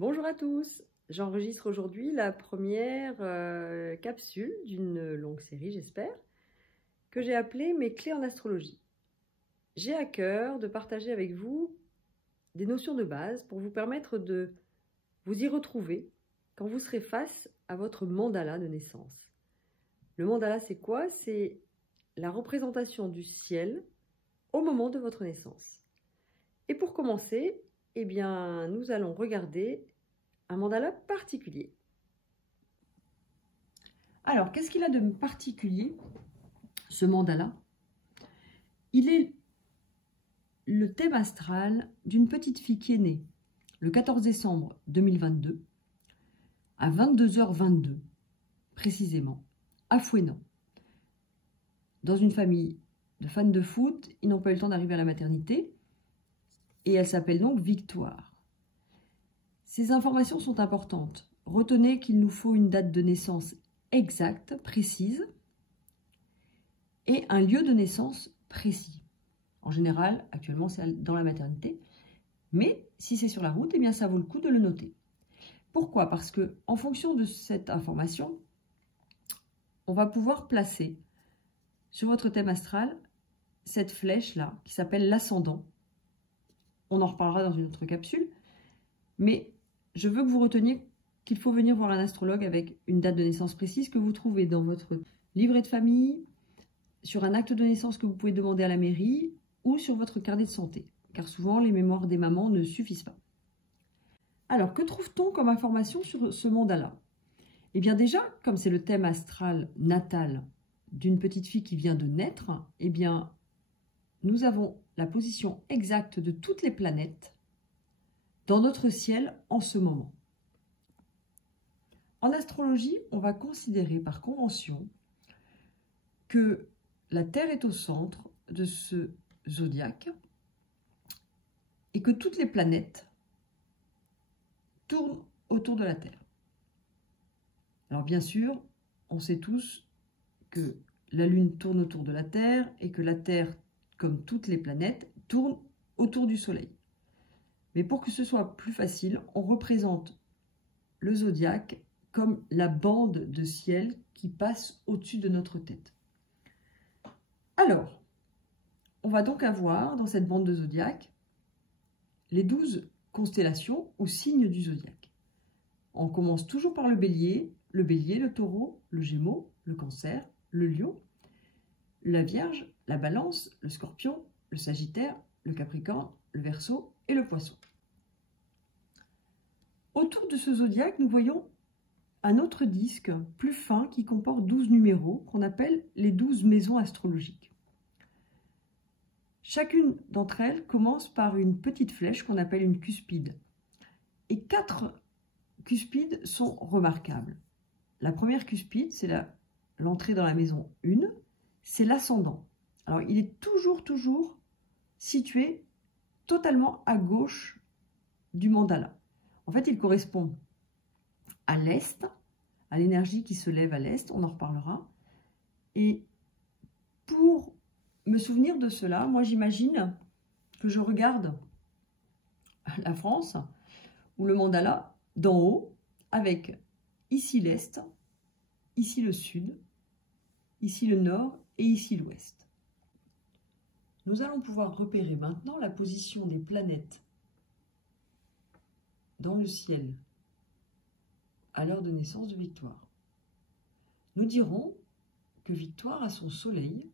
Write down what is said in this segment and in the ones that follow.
Bonjour à tous, j'enregistre aujourd'hui la première capsule d'une longue série, j'espère, que j'ai appelée Mes clés en astrologie. J'ai à cœur de partager avec vous des notions de base pour vous permettre de vous y retrouver quand vous serez face à votre mandala de naissance. Le mandala, c'est quoi? C'est la représentation du ciel au moment de votre naissance. Et pour commencer, eh bien, nous allons regarder un mandala particulier. Alors, qu'est-ce qu'il a de particulier, ce mandala? Il est le thème astral d'une petite fille qui est née le 14 décembre 2022 à 22h22, précisément, à Fouesnant. Dans une famille de fans de foot, ils n'ont pas eu le temps d'arriver à la maternité et elle s'appelle donc Victoire. Ces informations sont importantes. Retenez qu'il nous faut une date de naissance exacte, précise, et un lieu de naissance précis. En général, actuellement, c'est dans la maternité. Mais si c'est sur la route, eh bien, ça vaut le coup de le noter. Pourquoi? Parce que, en fonction de cette information, on va pouvoir placer sur votre thème astral cette flèche-là, qui s'appelle l'ascendant. On en reparlera dans une autre capsule. Mais je veux que vous reteniez qu'il faut venir voir un astrologue avec une date de naissance précise que vous trouvez dans votre livret de famille, sur un acte de naissance que vous pouvez demander à la mairie ou sur votre carnet de santé, car souvent les mémoires des mamans ne suffisent pas. Alors, que trouve-t-on comme information sur ce mandala? Eh bien déjà, comme c'est le thème astral natal d'une petite fille qui vient de naître, eh bien, nous avons la position exacte de toutes les planètes dans notre ciel en ce moment. En astrologie, on va considérer par convention que la Terre est au centre de ce zodiaque et que toutes les planètes tournent autour de la Terre. Alors bien sûr, on sait tous que la Lune tourne autour de la Terre et que la Terre, comme toutes les planètes, tourne autour du Soleil. Mais pour que ce soit plus facile, on représente le zodiaque comme la bande de ciel qui passe au-dessus de notre tête. Alors, on va donc avoir dans cette bande de zodiaque les 12 constellations ou signes du zodiaque. On commence toujours par le bélier, le taureau, le gémeaux, le cancer, le lion, la vierge, la balance, le scorpion, le sagittaire, le capricorne, le verseau et le poisson. Autour de ce zodiaque, nous voyons un autre disque plus fin qui comporte 12 numéros qu'on appelle les 12 maisons astrologiques. Chacune d'entre elles commence par une petite flèche qu'on appelle une cuspide. Et 4 cuspides sont remarquables. La première cuspide, c'est l'entrée dans la maison 1, c'est l'ascendant. Alors, il est toujours situé totalement à gauche du mandala. En fait, il correspond à l'est, à l'énergie qui se lève à l'est, on en reparlera. Et pour me souvenir de cela, moi j'imagine que je regarde la France ou le mandala d'en haut avec ici l'est, ici le sud, ici le nord et ici l'ouest. Nous allons pouvoir repérer maintenant la position des planètes dans le ciel à l'heure de naissance de Victoire. Nous dirons que Victoire a son soleil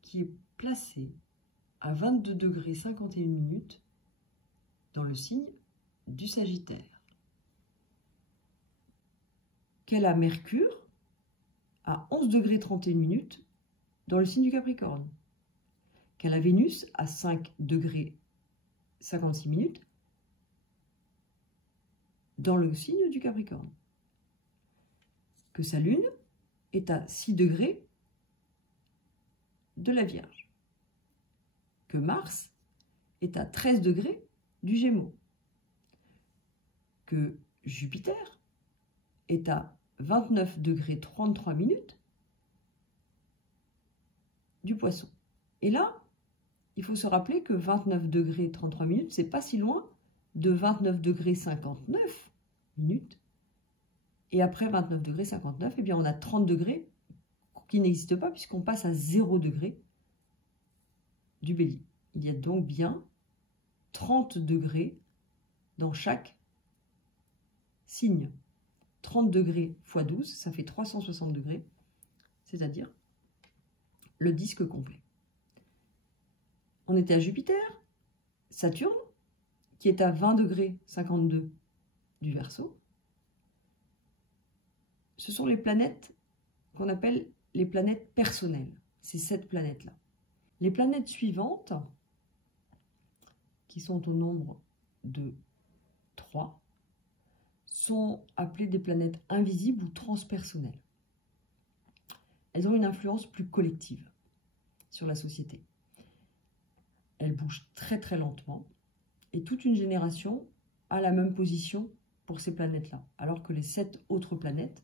qui est placé à 22°51' dans le signe du Sagittaire, qu'elle a Mercure à 11°31' dans le signe du Capricorne, qu'elle a Vénus à 5°56' dans le signe du Capricorne, que sa Lune est à 6 degrés de la Vierge, que Mars est à 13 degrés du Gémeaux, que Jupiter est à 29°33' du Poisson. Et là, il faut se rappeler que 29°33', c'est pas si loin de 29 degrés 59 minutes. Et après 29 degrés 59, eh bien on a 30 degrés qui n'existent pas puisqu'on passe à 0 degré du Bélier. Il y a donc bien 30 degrés dans chaque signe. 30 degrés x 12, ça fait 360 degrés, c'est-à-dire le disque complet. On était à Jupiter, Saturne, qui est à 20 degrés 52 du Verseau. Ce sont les planètes qu'on appelle les planètes personnelles. C'est cette planète-là. Les planètes suivantes, qui sont au nombre de 3, sont appelées des planètes invisibles ou transpersonnelles. Elles ont une influence plus collective sur la société. Elles bougent très très lentement et toute une génération a la même position pour ces planètes-là, alors que les 7 autres planètes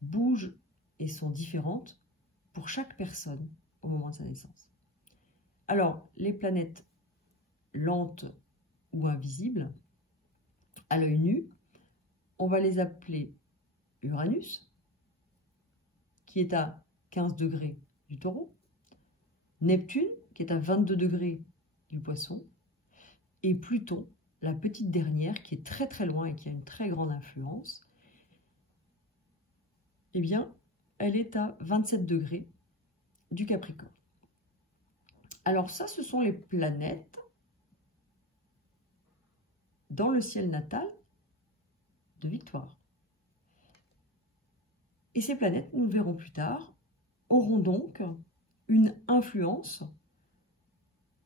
bougent et sont différentes pour chaque personne au moment de sa naissance. Alors, les planètes lentes ou invisibles, à l'œil nu, on va les appeler Uranus, qui est à 15 degrés du Taureau, Neptune, qui est à 22 degrés du Poisson, et Pluton, la petite dernière, qui est très très loin et qui a une très grande influence, eh bien, elle est à 27 degrés du Capricorne. Alors ça, ce sont les planètes dans le ciel natal de Victoire. Et ces planètes, nous le verrons plus tard, auront donc une influence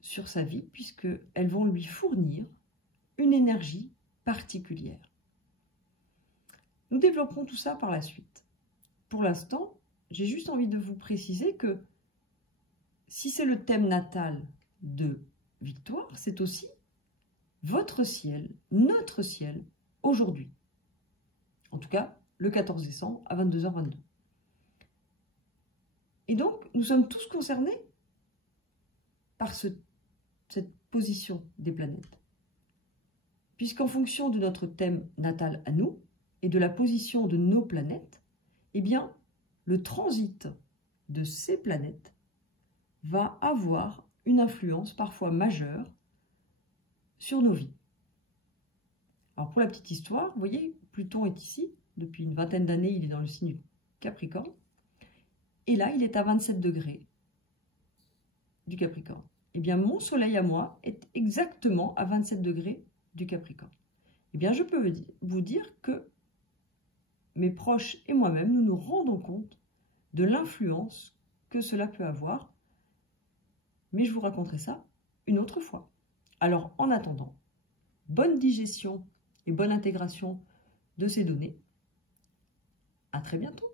sur sa vie puisqu'elles vont lui fournir une énergie particulière. Nous développerons tout ça par la suite. Pour l'instant, j'ai juste envie de vous préciser que si c'est le thème natal de Victoire, c'est aussi votre ciel, notre ciel, aujourd'hui. En tout cas, le 14 décembre à 22h22. Et donc, nous sommes tous concernés par cette position des planètes. Puisqu'en fonction de notre thème natal à nous et de la position de nos planètes, eh bien, le transit de ces planètes va avoir une influence parfois majeure sur nos vies. Alors pour la petite histoire, vous voyez, Pluton est ici, depuis une vingtaine d'années, il est dans le signe Capricorne, et là, il est à 27 degrés du Capricorne. Eh bien, mon soleil à moi est exactement à 27 degrés du Capricorne. Eh bien, je peux vous dire que mes proches et moi-même, nous nous rendons compte de l'influence que cela peut avoir, mais je vous raconterai ça une autre fois. Alors, en attendant, bonne digestion et bonne intégration de ces données. À très bientôt.